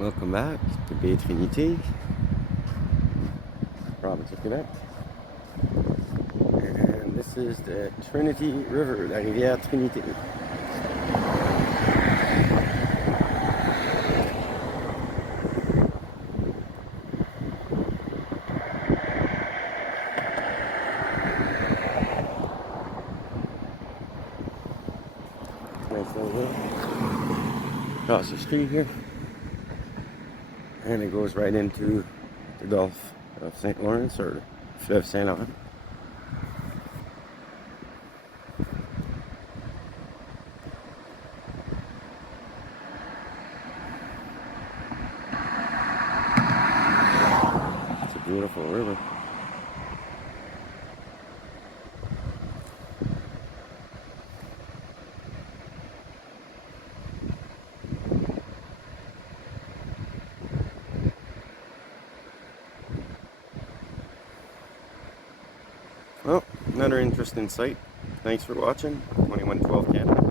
Welcome back to Bay Trinite, province of Quebec. And this is the Trinity River, la Riviere Trinite. Nice little river. Across the street here. And it goes right into the Gulf of St. Lawrence, or Fleuve Saint Laurent. It's a beautiful river. Well, another interesting site. Thanks for watching. 2112 Canada.